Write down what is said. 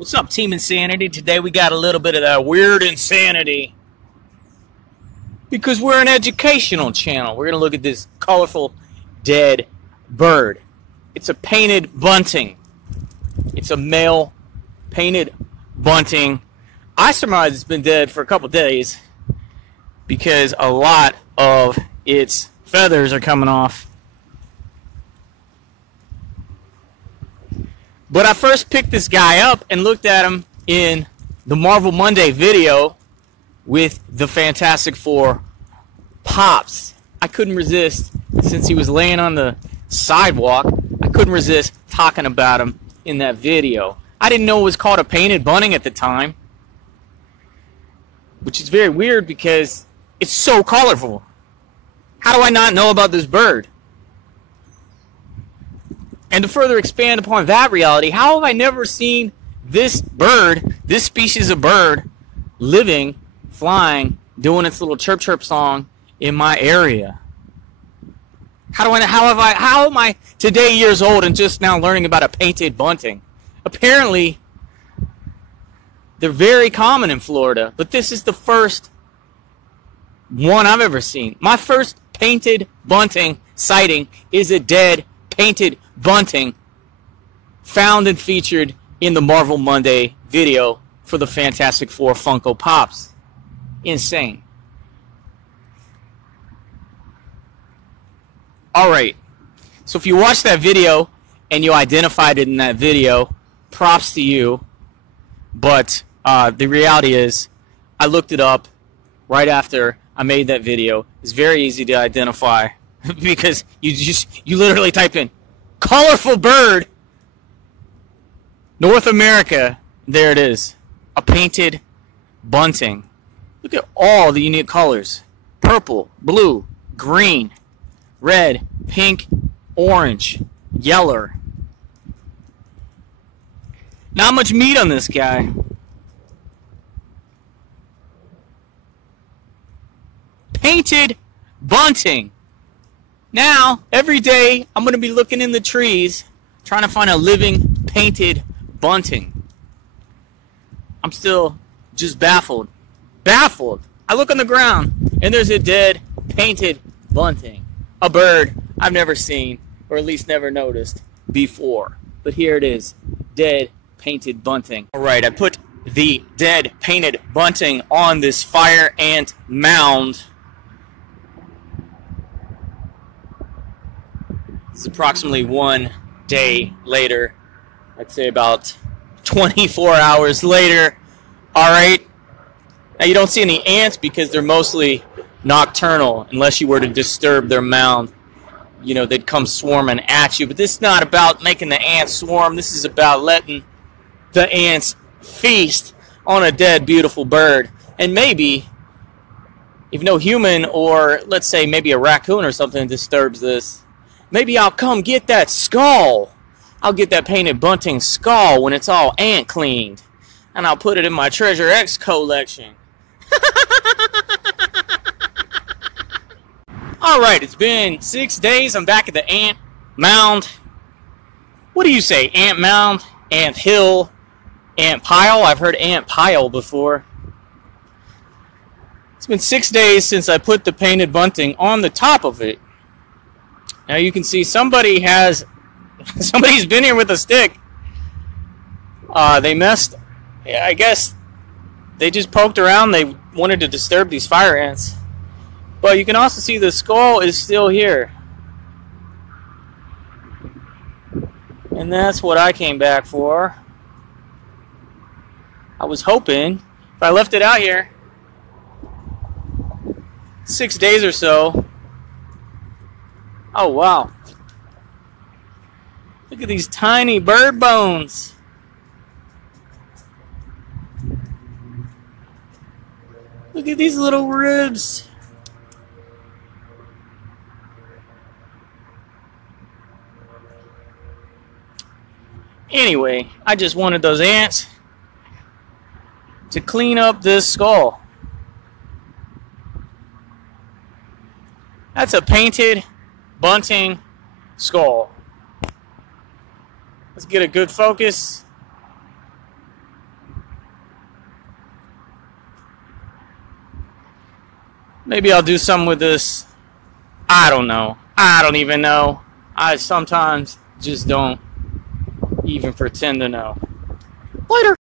What's up, Team Insanity? Today we got a little bit of that weird insanity because we're an educational channel. We're going to look at this colorful dead bird. It's a painted bunting. It's a male painted bunting. I surmise it's been dead for a couple days because a lot of its feathers are coming off. But I first picked this guy up and looked at him in the Marvel Monday video with the Fantastic Four Pops. I couldn't resist, since he was laying on the sidewalk, I couldn't resist talking about him in that video. I didn't know it was called a painted bunting at the time, which is very weird because it's so colorful. How do I not know about this bird? And to further expand upon that reality, how have I never seen this bird, this species of bird, living, flying, doing its little chirp chirp song in my area? How am I today years old and just now learning about a painted bunting? Apparently, they're very common in Florida, but this is the first one I've ever seen. My first painted bunting sighting is a dead painted bunting found and featured in the Marvel Monday video for the Fantastic Four Funko Pops. Insane. Alright, so if you watched that video and you identified it in that video, props to you, but the reality is I looked it up right after I made that video. It's very easy to identify because you literally type in colorful bird, North America, there it is, a painted bunting. Look at all the unique colors: purple, blue, green, red, pink, orange, yellow. Not much meat on this guy. Painted bunting. Now, every day, I'm going to be looking in the trees, trying to find a living, painted bunting. I'm still just baffled. Baffled. I look on the ground, and there's a dead, painted bunting. A bird I've never seen, or at least never noticed before. But here it is, dead, painted bunting. Alright, I put the dead, painted bunting on this fire ant mound. It's approximately 1 day later. I'd say about 24 hours later. Alright. Now you don't see any ants because they're mostly nocturnal. Unless you were to disturb their mound, you know, they'd come swarming at you. But this is not about making the ants swarm. This is about letting the ants feast on a dead, beautiful bird. And maybe, if no human or, let's say, maybe a raccoon or something disturbs this, maybe I'll come get that skull. I'll get that painted bunting skull when it's all ant cleaned. And I'll put it in my Treasure X collection. Alright, it's been 6 days. I'm back at the ant mound. What do you say? Ant mound? Ant hill? Ant pile? I've heard ant pile before. It's been 6 days since I put the painted bunting on the top of it. Now you can see somebody's been here with a stick. They messed, I guess they just poked around. They wanted to disturb these fire ants. But you can also see the skull is still here. And that's what I came back for. I was hoping if I left it out here 6 days or so. Oh, wow. Look at these tiny bird bones. Look at these little ribs. Anyway, I just wanted those ants to clean up this skull. That's a painted bunting skull. Let's get a good focus. Maybe I'll do something with this. I don't know. I don't even know. I sometimes just don't even pretend to know. Later.